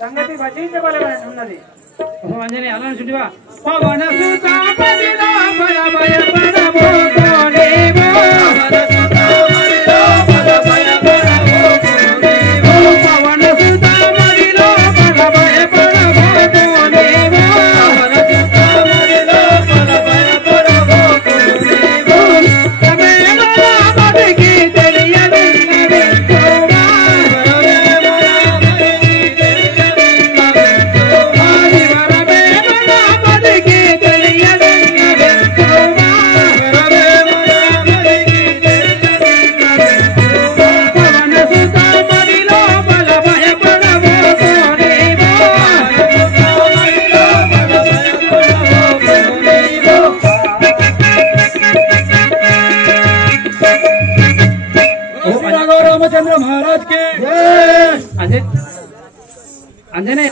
సంగతి భజించబలమని ఉన్నది. అంజనే అలా చుడివా పవన సుతా పదిలో పరభయ పరమోకోనేమో పవన సుతా పదిలో పరభయ పరమోకోనేమో పవన సుతా పదిలో పరభయ పరమోకోనేమో పవన సుతా పదిలో పరభయ పరమోకోనేమో తమేమో బతికి తెలియనిది కోమా रामचंद्र महाराज के अंजने